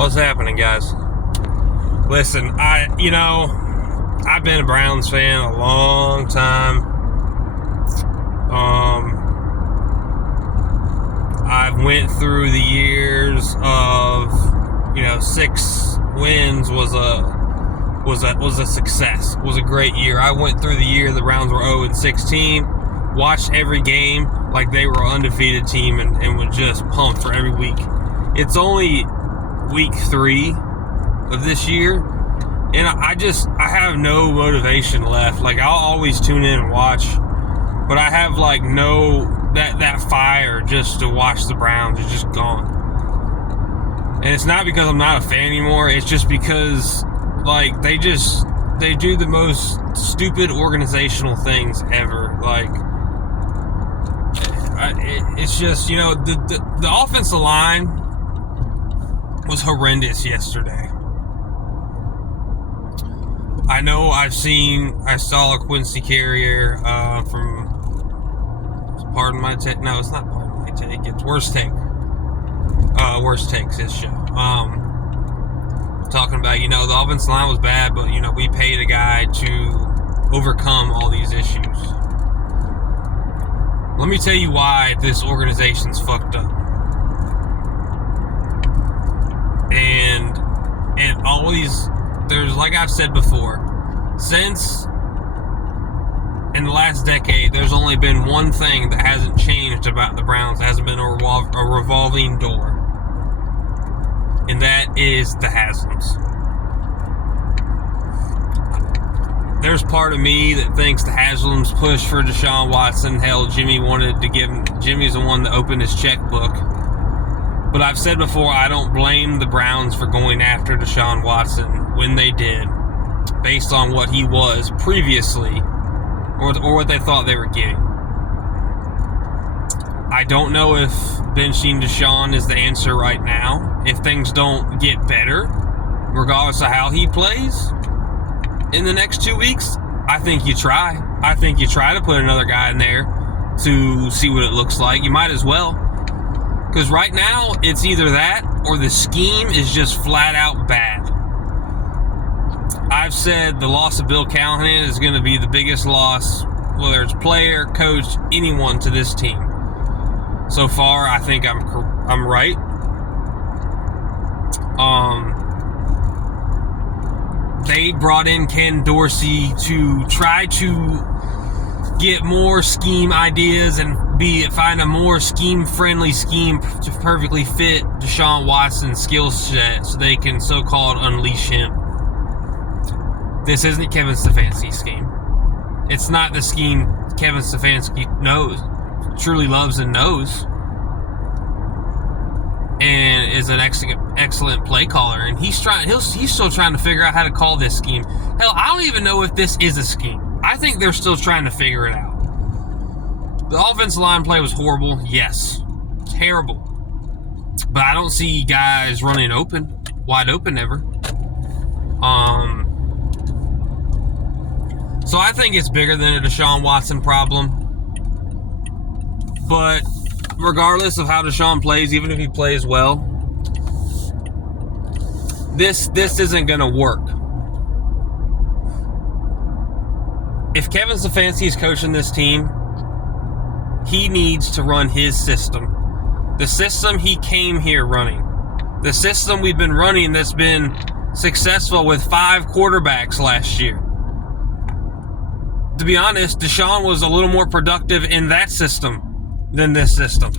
What's happening, guys? Listen, I've been a Browns fan a long time. I've went through the years of, 6 wins was a success. Was a great year. I went through the year the Browns were 0-16, watched every game like they were an undefeated team and was just pumped for every week. It's only week 3 of this year, and I have no motivation left. Like, I'll always tune in and watch, but I have that fire just to watch the Browns is just gone. And it's not because I'm not a fan anymore. It's just because they do the most stupid organizational things ever. It's just, the offensive line was horrendous yesterday. I know I saw a Quincy Carrier from Pardon My Take. No, it's not Pardon My Take. It's Worst Take. Worst Takes, his show. Talking about, the offensive line was bad, but, we paid a guy to overcome all these issues. Let me tell you why this organization's fucked up. And always, there's, like I've said before, since in the last decade, there's only been one thing that hasn't changed about the Browns. It hasn't been a revolving door. And that is the Haslams. There's part of me that thinks the Haslams pushed for Deshaun Watson. Hell, Jimmy's the one that opened his checkbook. But I've said before, I don't blame the Browns for going after Deshaun Watson when they did, based on what he was previously, or what they thought they were getting. I don't know if benching Deshaun is the answer right now. If things don't get better, regardless of how he plays in the next 2 weeks, I think you try. I think you try to put another guy in there to see what it looks like. You might as well. Because right now, it's either that or the scheme is just flat out bad. I've said the loss of Bill Callahan is going to be the biggest loss, whether it's player, coach, anyone to this team. So far, I think I'm right. They brought in Ken Dorsey to try to get more scheme ideas and find a more scheme-friendly scheme to perfectly fit Deshaun Watson's skill set so they can so-called unleash him. This isn't Kevin Stefanski's scheme. It's not the scheme Kevin Stefanski truly loves and knows, and is an excellent play caller. And he's still trying to figure out how to call this scheme. Hell, I don't even know if this is a scheme. I think they're still trying to figure it out. The offensive line play was horrible. Yes. Terrible. But I don't see guys running wide open ever. So I think it's bigger than a Deshaun Watson problem. But regardless of how Deshaun plays, even if he plays well, this isn't going to work. If Kevin Stefanski is coaching this team, he needs to run his system. The system he came here running. The system we've been running that's been successful with 5 quarterbacks last year. To be honest, Deshaun was a little more productive in that system than this system.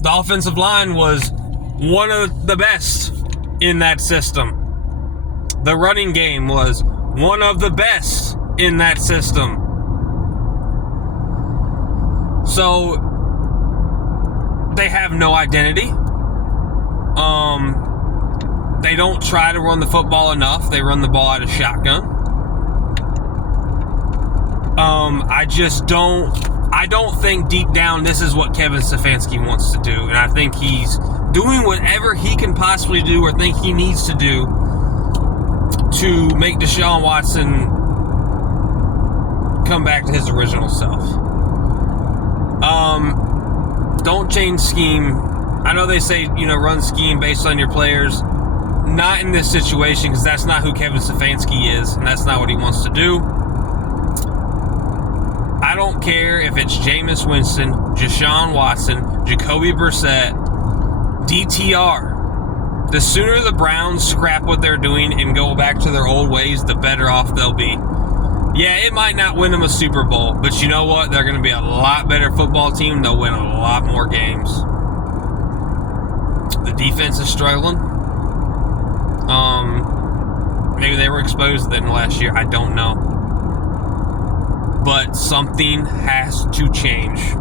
The offensive line was one of the best in that system. The running game was one of the best in that system. So they have no identity. They don't try to run the football enough. They run the ball out of shotgun. I don't think deep down this is what Kevin Stefanski wants to do. And I think he's doing whatever he can possibly do or think he needs to do to make Deshaun Watson come back to his original self. Don't change scheme. I know they say, run scheme based on your players. Not in this situation, because that's not who Kevin Stefanski is, and that's not what he wants to do. I don't care if it's Jameis Winston, Deshaun Watson, Jacoby Brissett, DTR. The sooner the Browns scrap what they're doing and go back to their old ways, the better off they'll be. Yeah, it might not win them a Super Bowl, but you know what? They're going to be a lot better football team. They'll win a lot more games. The defense is struggling. Maybe they were exposed then last year. I don't know. But something has to change.